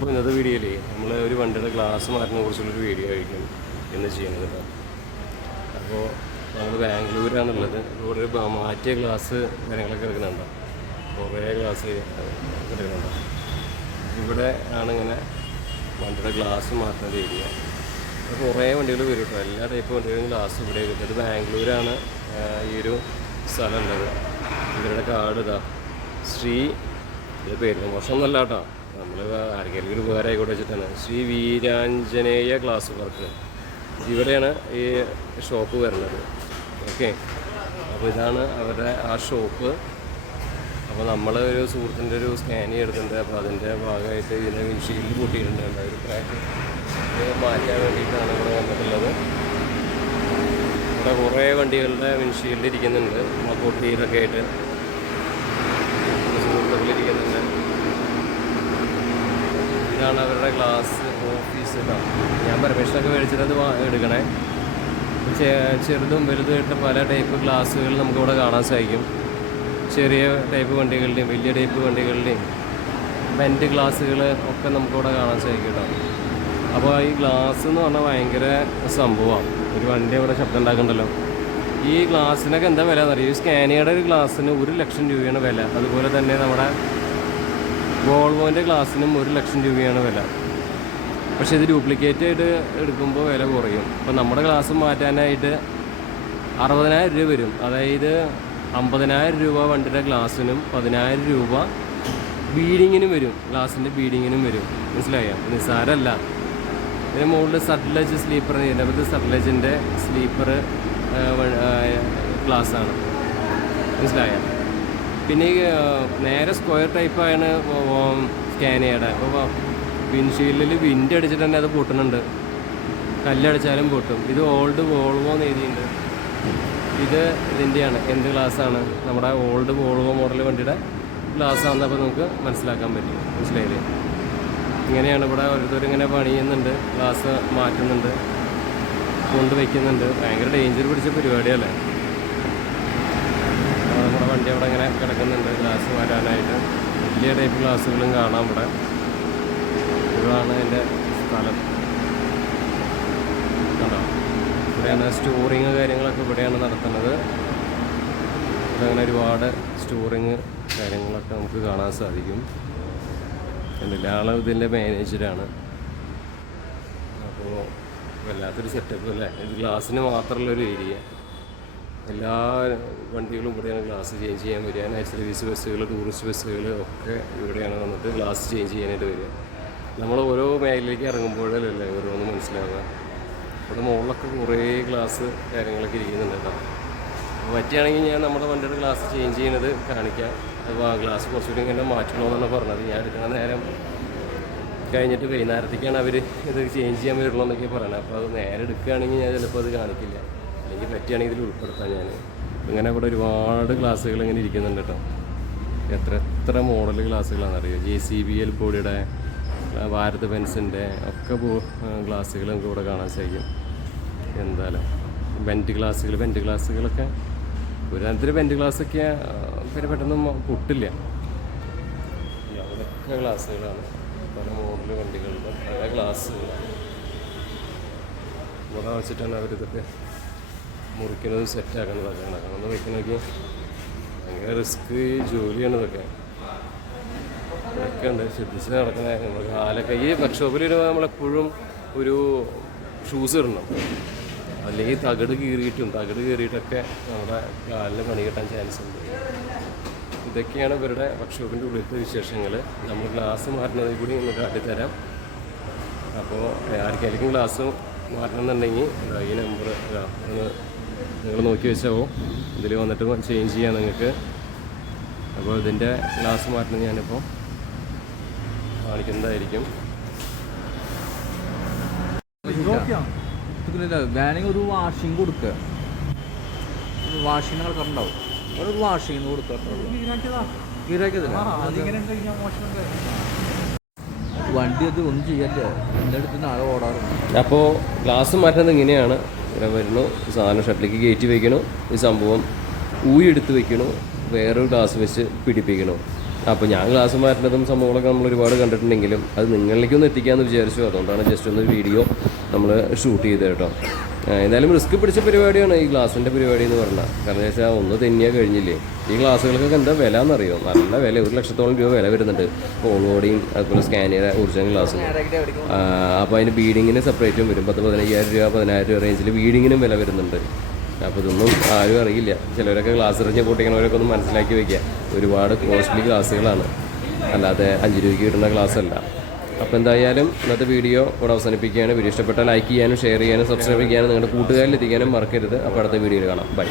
അപ്പോൾ ഇന്നത്തെ വീഡിയോയിൽ നമ്മൾ ഒരു വണ്ടിയുടെ ഗ്ലാസ് മാറ്റുന്നതിനെ കുറിച്ചുള്ളൊരു വീഡിയോ ആയിരിക്കും ഇന്ന് ചെയ്യുന്നത് കേട്ടോ. അപ്പോൾ നമ്മൾ ബാംഗ്ലൂരാണുള്ളത്. ഇവിടെ മാറ്റിയ ഗ്ലാസ് കാര്യങ്ങളൊക്കെ എടുക്കുന്നുണ്ടോ, കുറേ ഗ്ലാസ് എടുക്കുന്നുണ്ടോ. ഇവിടെ ആണ് ഇങ്ങനെ വണ്ടിയുടെ ഗ്ലാസ് മാറ്റുന്ന ഏരിയ. അപ്പോൾ കുറേ വണ്ടികൾ വരും കേട്ടോ. എല്ലാ ടൈപ്പ് വണ്ടികളും ഗ്ലാസ് ഇവിടെ കിട്ടും. ഇത് ബാംഗ്ലൂരാണ് ഈ ഒരു സ്ഥലം ഉള്ളത്. ഇവരുടെ കാർഡ് ഇതാ ശ്രീ, ഇത് പേര് മോശമൊന്നുമല്ല കേട്ടോ, നമ്മൾ ആർക്കെങ്കിലും ഒരു ഉപകാരം ആയിക്കോട്ടെ വെച്ചിട്ടാണ്. ശ്രീ വീരാഞ്ജനേയ ഗ്ലാസ് വർക്ക്, ഇവിടെയാണ് ഈ ഷോപ്പ് വരുന്നത്. ഓക്കെ, അപ്പോൾ ഇതാണ് അവരുടെ ആ ഷോപ്പ്. അപ്പോൾ നമ്മൾ ഒരു സുഹൃത്തിൻ്റെ ഒരു സ്കാനിങ് എടുത്തിട്ടുണ്ട്. അപ്പോൾ അതിൻ്റെ ഭാഗമായിട്ട് ഇതിൻ്റെ വിൻഷീൽഡ് പൊട്ടിയിട്ടുണ്ട്. ഒരു ക്രാക്ക് മാറ്റാൻ വേണ്ടിയിട്ടാണ് ഇവിടെ വന്നിട്ടുള്ളത്. ഇവിടെ കുറേ വണ്ടികളുടെ വിൻഷീൽഡ് ഇരിക്കുന്നുണ്ട്, പൊട്ടിയതൊക്കെ ആയിട്ട് സുഹൃത്തുക്കളിരിക്കുന്നുണ്ട്. ഇതാണ് അവരുടെ ഗ്ലാസ് ഓഫീസ് കേട്ടോ. ഞാൻ പെർമിഷനൊക്കെ മേടിച്ചിട്ട് അത് എടുക്കണേ. ചെറുതും വലുതുമായിട്ട് പല ടൈപ്പ് ഗ്ലാസ്സുകൾ നമുക്കിവിടെ കാണാൻ സാധിക്കും. ചെറിയ ടൈപ്പ് വണ്ടികളുടെയും വലിയ ടൈപ്പ് വണ്ടികളുടെയും ബെൻഡ് ഗ്ലാസ്സുകൾ ഒക്കെ നമുക്കിവിടെ കാണാൻ സാധിക്കും കേട്ടോ. അപ്പോൾ ഈ ഗ്ലാസ് എന്ന് പറഞ്ഞാൽ ഭയങ്കര സംഭവമാണ്. ഒരു വണ്ടി അവിടെ ശബ്ദം ഉണ്ടാക്കുന്നുണ്ടല്ലോ. ഈ ഗ്ലാസ്സിനൊക്കെ എന്താ വില എന്നറിയാം. ഈ സ്കാനിയയുടെ ഒരു ഗ്ലാസ്സിന് 1,00,000 രൂപയാണ് വില. അതുപോലെ തന്നെ നമ്മുടെ വോൾവോൻ്റെ ഗ്ലാസ്സിനും 1,00,000 രൂപയാണ് വില. പക്ഷേ ഇത് ഡ്യൂപ്ലിക്കേറ്റ് ആയിട്ട് എടുക്കുമ്പോൾ വില കുറയും. അപ്പോൾ നമ്മുടെ ഗ്ലാസ് മാറ്റാനായിട്ട് 60,000 രൂപ വരും. അതായത് 50,000 രൂപ വണ്ടിയുടെ ഗ്ലാസ്സിനും 10,000 രൂപ ബീഡിങ്ങിനും വരും. ഗ്ലാസിൻ്റെ ബീഡിങ്ങിനും വരും. മനസ്സിലായോ? നിസ്സാരമല്ല. ഇതിന് മുകളിൽ സഡ്ലജ് സ്ലീപ്പർ ചെയ്യുന്നത്. ഇത് സഡ്ലജിൻ്റെ സ്ലീപ്പർ ഗ്ലാസ്സാണ്. മനസ്സിലായോ? പിന്നെ ഈ നേരെ സ്ക്വയർ ടൈപ്പാണ് സ്കാനിയയുടെ. അപ്പോൾ വിൻഷീൽഡിൽ വിൻഡ് അടിച്ചിട്ട് തന്നെ അത് പൊട്ടുന്നുണ്ട്. കല്ലടിച്ചാലും പൊട്ടും. ഇത് ഓൾഡ് വോൾവോ എന്ന് എഴുതിയിട്ടുണ്ട്. ഇത് ഇതിൻ്റെയാണ്. എന്ത് ഗ്ലാസ്സാണ്? നമ്മുടെ ഓൾഡ് വോൾവോ മോഡൽ വണ്ടിയുടെ ഗ്ലാസ്സാണെന്ന് അപ്പോൾ നമുക്ക് മനസ്സിലാക്കാൻ പറ്റും. മനസ്സിലായില്ലേ? ഇങ്ങനെയാണ് ഇവിടെ ഓരോരുത്തരിങ്ങനെ പണിയുന്നുണ്ട്, ഗ്ലാസ് മാറ്റുന്നുണ്ട്, കൊണ്ടുവയ്ക്കുന്നുണ്ട്. ഭയങ്കര ഡേഞ്ചർ പിടിച്ച പരിപാടിയല്ലേ. നമ്മുടെ വണ്ടി അവിടെ ഇങ്ങനെ കിടക്കുന്നുണ്ട് ഗ്ലാസ് മാറ്റാനായിട്ട്. വലിയ ടൈപ്പ് ഗ്ലാസ്സുകളും കാണാം ഇവിടെ. ഇതാണ് എൻ്റെ സ്ഥലം കണ്ടോ. ഇവിടെയാണ് സ്റ്റോറിങ് കാര്യങ്ങളൊക്കെ ഇവിടെയാണ് നടത്തുന്നത്. അങ്ങനെ ഒരുപാട് സ്റ്റോറിങ് കാര്യങ്ങളൊക്കെ നമുക്ക് കാണാൻ സാധിക്കും. കണ്ടില്ല, ആൾ ഇതിൻ്റെ മാനേജറാണ്. അപ്പോൾ വല്ലാത്തൊരു സെറ്റപ്പ് അല്ലേ. ഇത് ഗ്ലാസ്സിന് മാത്രമുള്ളൊരു ഏരിയ. എല്ലാ വണ്ടികളും ഇവിടെയാണ് ഗ്ലാസ് ചേഞ്ച് ചെയ്യാൻ വരിക. നൈറ്റ് സർവീസ് ബസ്സുകൾ, ടൂറിസ്റ്റ് ബസ്സുകൾ ഒക്കെ ഇവിടെയാണ് വന്നിട്ട് ഗ്ലാസ് ചേഞ്ച് ചെയ്യാനായിട്ട് വരിക. നമ്മൾ ഓരോ മേഖലയിലേക്ക് ഇറങ്ങുമ്പോഴല്ലേ ഓരോന്ന് മനസ്സിലാവുക. ഇവിടെ മുകളിലൊക്കെ കുറേ ഗ്ലാസ് കാര്യങ്ങളൊക്കെ ഇരിക്കുന്നുണ്ട് കേട്ടോ. അപ്പോൾ പറ്റുകയാണെങ്കിൽ ഞാൻ നമ്മുടെ വണ്ടിയുടെ ഗ്ലാസ് ചേഞ്ച് ചെയ്യുന്നത് കാണിക്കാം. അപ്പോൾ ആ ഗ്ലാസ് കുറച്ചുകൂടി ഇങ്ങനെ മാറ്റണമെന്നാണ് പറഞ്ഞത്. ഞാൻ എടുക്കുന്ന നേരം കഴിഞ്ഞിട്ട് വൈകുന്നേരത്തേക്കാണ് അവർ ഇത് ചേഞ്ച് ചെയ്യാൻ വരുള്ളൂ എന്നൊക്കെ പറയണത്. അപ്പോൾ അത് നേരെ എടുക്കുകയാണെങ്കിൽ ഞാൻ ചിലപ്പോൾ അത് കാണിക്കില്ല. അല്ലെങ്കിൽ പറ്റുകയാണെങ്കിൽ ഇതിൽ ഉൾപ്പെടുത്താം ഞാൻ. ഇങ്ങനെ ഇവിടെ ഒരുപാട് ഗ്ലാസ്സുകൾ ഇങ്ങനെ ഇരിക്കുന്നുണ്ട് കേട്ടോ. എത്ര മോഡൽ ഗ്ലാസ്സുകളാണെന്നറിയോ. JCBL ബോഡിയുടെ, ഭാരത് ബെൻസിൻ്റെ ഒക്കെ ഗ്ലാസ്സുകൾ നമുക്ക് ഇവിടെ കാണാൻ സാധിക്കും. എന്തായാലും ബെൻഡ് ഗ്ലാസ്സുകളൊക്കെ ഒരു തരത്തിൽ ബെൻഡ് ഗ്ലാസ്സൊക്കെ പിന്നെ പെട്ടെന്ന് പൊട്ടില്ല. അവിടെയൊക്കെ ഗ്ലാസ്സുകളാണ്. പല മോഡൽ വണ്ടികളുടെ പല ഗ്ലാസ്സുകൾ ഇവിടെ വെച്ചിട്ടാണ് അവരിതൊക്കെ മുറിക്കുന്നതും സെറ്റാക്കുന്നതൊക്കെ. അങ്ങനെ വയ്ക്കണമെങ്കിൽ ഭയങ്കര റിസ്ക് ജോലിയാണ് ഇതൊക്കെ. ഇതൊക്കെ ഉണ്ട്, ശ്രദ്ധിച്ച് നടക്കുന്ന നമ്മൾ കാലൊക്കെ. ഈ വർക്ക്ഷോപ്പിൽ നമ്മളെപ്പോഴും ഒരു ഷൂസ് ഇടണം. അല്ലെങ്കിൽ തകിട് കീറിയിട്ടൊക്കെ നമ്മുടെ കാലിന് പണി കിട്ടാൻ ചാൻസ് ഉണ്ട്. ഇതൊക്കെയാണ് ഇവരുടെ വർക്ക്ഷോപ്പിൻ്റെ ഉള്ളിലത്തെ വിശേഷങ്ങൾ. നമ്മൾ ഗ്ലാസ് മാറ്റുന്നതിൽ കൂടി ഒന്ന് കാട്ടിത്തരാം. അപ്പോൾ ആർക്കെങ്കിലും ഗ്ലാസ് മാറ്റണമെന്നുണ്ടെങ്കിൽ ഈ നമ്പർ ഒന്ന് നിങ്ങൾ നോക്കി വെച്ചാവോ. ഇതിൽ വന്നിട്ട് ചേഞ്ച് ചെയ്യാം നിങ്ങൾക്ക്. അപ്പോൾ ഇതിൻ്റെ ഗ്ലാസ് മാറ്റുന്നത് ഞാനിപ്പോൾ കാണിക്കുന്നതായിരിക്കും. വേണമെങ്കിൽ ഒരു വാഷിങ് കൊടുക്കുക. വാഷിങ് ആൾക്കാരുണ്ടാവും. ഒരു വാഷിങ് കൊടുക്കുക. വണ്ടി അത് ഒന്നും ചെയ്യല്ലേ. എൻ്റെ അടുത്ത് നാളെ ഓടാറുണ്ട്. അപ്പോൾ ഗ്ലാസ് മാറ്റുന്നത് ഇങ്ങനെയാണ്. ഇവിടെ വരുന്നു, സാധനം ഷട്ടിലേക്ക് കയറ്റി വയ്ക്കണു. ഈ സംഭവം ഊയെടുത്ത് വയ്ക്കണു, വേറൊരു ഗ്ലാസ് വെച്ച് പിടിപ്പിക്കണു. അപ്പോൾ ഞാൻ ഗ്ലാസ് മാറ്റുന്നതും സംഭവങ്ങളൊക്കെ നമ്മൾ ഒരുപാട് കണ്ടിട്ടുണ്ടെങ്കിലും അത് നിങ്ങളിലേക്കൊന്ന് എത്തിക്കാമെന്ന് വിചാരിച്ചു. അതുകൊണ്ടാണ് ജസ്റ്റ് ഒന്ന് വീഡിയോ നമ്മൾ ഷൂട്ട് ചെയ്തത് കേട്ടോ. എന്തായാലും റിസ്ക് പിടിച്ച പരിപാടിയാണ് ഈ ഗ്ലാസിൻ്റെ പരിപാടി എന്ന് പറഞ്ഞാൽ. കാരണം വെച്ചാൽ ഒന്ന് തെന്നിയാൽ കഴിഞ്ഞില്ലേ. ഈ ഗ്ലാസ്സുകൾക്കൊക്കെ എന്താ വില എന്നറിയോ? നല്ല വില, 1,00,000 രൂപ വില വരുന്നുണ്ട്. ഓൾബോഡിയും അതുപോലെ സ്കാനിയ ഒറിജിനൽ ഗ്ലാസ്സും. അപ്പോൾ അതിന് ബീഡിങ്ങിന് സെപ്പറേറ്റും വരും. 15,000 രൂപ 10,000 രൂപ റേഞ്ചിൽ ബീഡിങ്ങിനും വില വരുന്നുണ്ട്. അപ്പോൾ ഇതൊന്നും ആരും അറിയില്ല. ചിലവരൊക്കെ ഗ്ലാസ് എറിഞ്ഞ് പൊട്ടിക്കണവരൊക്കെ ഒന്ന് മനസ്സിലാക്കി വയ്ക്കുക. ഒരുപാട് കോസ്റ്റ്ലി ഗ്ലാസ്സുകളാണ്, അല്ലാതെ 5 രൂപയ്ക്ക് കിട്ടുന്ന ഗ്ലാസ് അല്ല. അപ്പോൾ എന്തായാലും ഇന്നത്തെ വീഡിയോ ഇവിടെ അവസാനിപ്പിക്കുകയാണ്. വീഡിയോ ഇഷ്ടപ്പെട്ടാൽ ലൈക്ക് ചെയ്യാനും ഷെയർ ചെയ്യാനും സബ്സ്ക്രൈബ് ചെയ്യാനും നിങ്ങളുടെ കൂട്ടുകാരിൽ എത്തിക്കാനും മറക്കരുത്. അപ്പോൾ അടുത്ത വീഡിയോയിൽ കാണാം. ബൈ.